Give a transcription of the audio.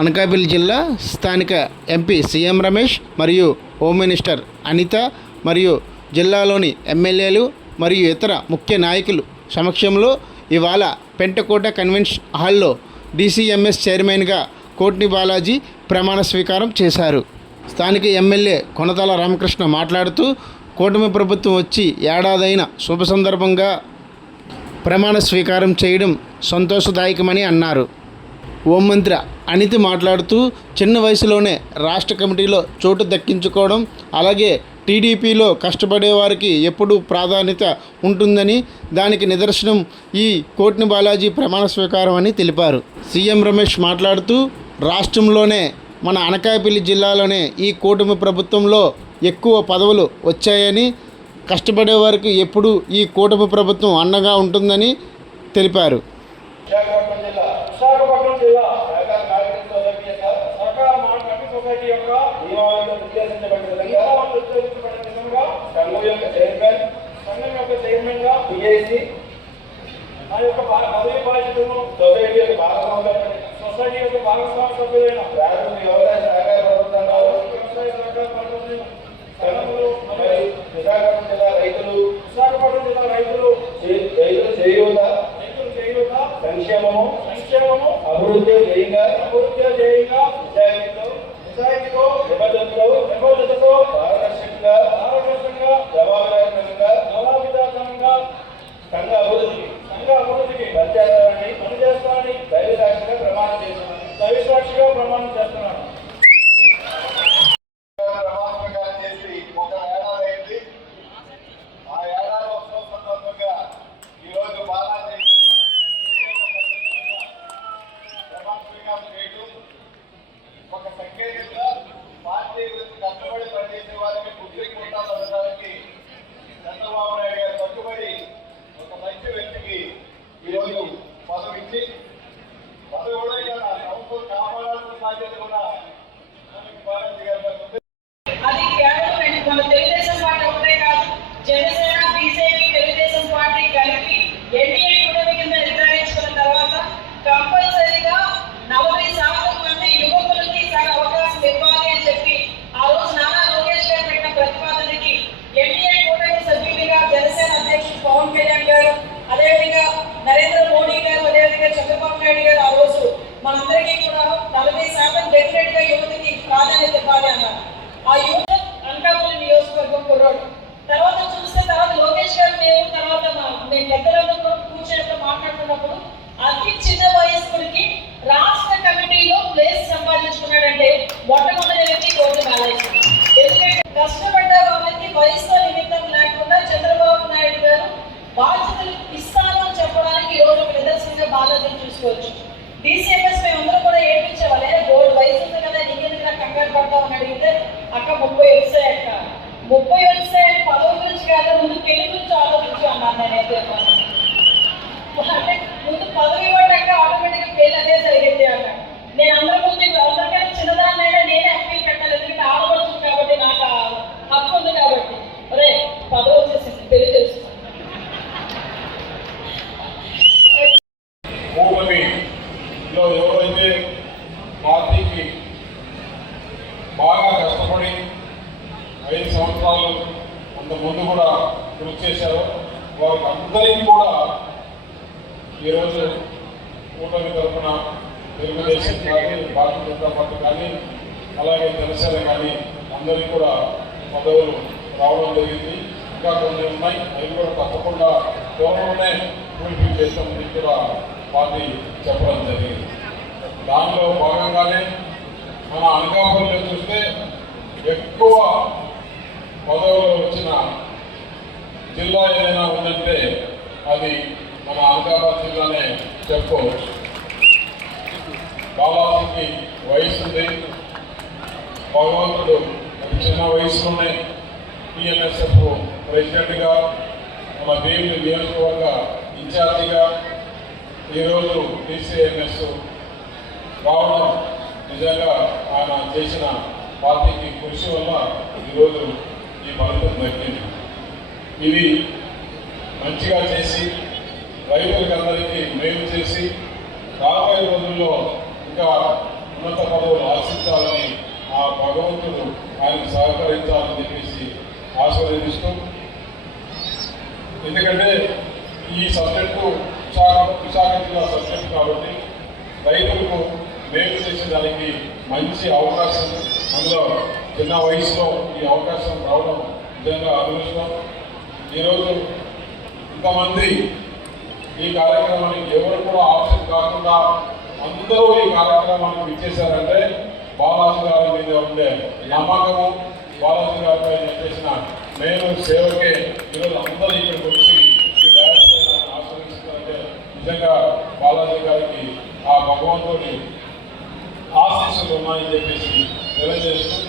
అనకాపల్లి జిల్లా స్థానిక MP CM Ramesh మరియు హోమ్ మినిస్టర్ అనిత మరియు జిల్లాలోని ఎమ్మెల్యేలు మరియు ఇతర ముఖ్య నాయకులు సమక్షంలో ఇవాళ పెంటకోట కన్వెన్షన్ హాల్లో డీసీఎంఎస్ చైర్మన్గా కోట్ని బాలాజీ ప్రమాణ స్వీకారం చేశారు. స్థానిక ఎమ్మెల్యే కొనతల రామకృష్ణ మాట్లాడుతూ కూటమి ప్రభుత్వం వచ్చి ఏడాదైన శుభ సందర్భంగా ప్రమాణ స్వీకారం చేయడం సంతోషదాయకమని అన్నారు. హోంమంత్రి అనితి మాట్లాడుతూ చిన్న వయసులోనే రాష్ట్ర కమిటీలో చోటు దక్కించుకోవడం అలాగే టీడీపీలో కష్టపడే వారికి ఎప్పుడూ ప్రాధాన్యత ఉంటుందని దానికి నిదర్శనం ఈ కోట్ని బాలాజీ ప్రమాణ స్వీకారం అని తెలిపారు. సీఎం రమేష్ మాట్లాడుతూ రాష్ట్రంలోనే మన అనకాపల్లి జిల్లాలోనే ఈ కూటమి ప్రభుత్వంలో ఎక్కువ పదవులు వచ్చాయని కష్టపడే వారికి ఎప్పుడూ ఈ కూటమి ప్రభుత్వం అండగా ఉంటుందని తెలిపారు. పదవి బాధ్యతను సొసైటీ యొక్క భాగస్వామ్య సొసైటీ యొక్క భాగస్వామ్య సభ్యులైన ప్రాథమిక వ్యవసాయ సహకార ప్రభుత్వాలు వ్యవసాయ సహకార ప్రభుత్వం సంఘములు మరియు విశాఖపట్నం జిల్లా రైతులు ప్రాధాన్యత ఇవ్వాలి అన్నారు. ఆ యువత అనకాపల్లి నియోజకవర్గం కుర్రోడు. తర్వాత చూస్తే తర్వాత లోకేష్ గారు మేము తర్వాత మేము పెద్దలందరూ కూర్చున్నప్పుడు మాట్లాడుతున్నప్పుడు అతి చిన్న వయస్కుడికి రాష్ట్ర కమిటీలో ప్లేస్ సంపాదించుకున్నాడంటే మొట్టమొదటి వ్యక్తి కోర్టు బాలయ్య. ఎందుకంటే కష్టపడ్డ వాళ్ళకి వయసుతో నిమిత్తం లేకుండా చంద్రబాబు నాయుడు గారు బాధ్యతలు ఇస్తాను అని చెప్పడానికి ఈ రోజు ఒక నిదర్శనంగా బాధ్యతలు చూసుకోవచ్చు. డీసీఎంఎస్ మేమందరం కూడా ఏడ్పించేవాళ్ళే అని అడిగితే అక్క ముప్పై వచ్చాయి అక్క. ముప్పై వచ్చాయి పదవి గురించి కాదు ముందు పెళ్ళి గురించి ఆలోచించు అన్నాను నేనైతే అంటే ముందు పదవి ఇవ్వడాక ఆటోమేటిక్గా పెళ్ళి అదే జరిగింది అన్నాడు నేను అందరి ముందు అందరికన్నా చిన్నదాన్నైనా నేనే అప్పీల్ పెట్టాలి ఎందుకంటే ఆడపడుతుంది కాబట్టి నాకు ఆ హక్కు ఉంది కాబట్టి ఒరే పదవి వచ్చేసింది పెళ్ళి చేసుకున్నాను కూటమిలో ఎవరైతే పార్టీకి బాగా కష్టపడి ఐదు సంవత్సరాలు అంత ముందు కూడా కృషి చేశారో. వారికి అందరికీ కూడా ఈరోజు కూటమి తరఫున తెలుగుదేశం కానీ భారతీయ జనతా పార్టీ కానీ అలాగే జనసేన కానీ అందరికీ కూడా పదవులు రావడం జరిగింది. ఇంకా కొన్ని ఉన్నాయి. అవి కూడా తప్పకుండా త్వరలోనే పూర్తి చేస్తామని కూడా పార్టీ చెప్పడం జరిగింది. దానిలో భాగంగానే మన అనకాపల్లిలో చూస్తే ఎక్కువ పదవులు వచ్చిన జిల్లా ఏదైనా ఉందంటే అది మన అనకాబాద్ జిల్లానే చెప్పుకోవచ్చు బాలాజీకి వయసు ఉంది భగవంతుడు చిన్న వయసులోనే టిఎన్ఎస్ఎఫ్ ప్రెసిడెంట్గా మన దేవుని నియోజకవర్గ ఇన్ఛార్జిగా ఈరోజు టీసీఎంఎస్ రావడం నిజంగా ఆయన చేసిన పార్టీకి కృషి వల్ల ఈరోజు ఈ ఫలితం దక్కింది. ఇది మంచిగా చేసి రైతులకి అందరికీ మేలు చేసి రాబోయే రోజుల్లో ఇంకా ఉన్నత పదవులు ఆశించాలని ఆ భగవంతుడు ఆయన సహకరించాలని చెప్పేసి ఆశీర్వదిస్తూ ఎందుకంటే ఈ సబ్జెక్టు విశాఖ విశాఖ జిల్లా సబ్జెక్ట్ కాబట్టి రైతులకు మేలు చేసేదానికి మంచి అవకాశం అందులో చిన్న వయసులో ఈ అవకాశం రావడం నిజంగా అదృష్టం. ఈరోజు ఇంతమంది ఈ కార్యక్రమానికి ఎవరు కూడా ఆప్షన్ కాకుండా అందరూ ఈ కార్యక్రమానికి ఇచ్చేశారంటే బాలాజీ గారి మీద ఉండే నమ్మకము బాలాజీ గారిపై చేసిన నేను సేవకే ఈరోజు అందరూ ఇక్కడికి వచ్చి ఈ డైరెక్టర్ పైన ఆశ్రయిస్తున్నారంటే నిజంగా బాలాజీ గారికి ఆ భగవంతుడి ఆశీస్సులు ఉన్నాయని చెప్పేసి తెలియజేస్తూ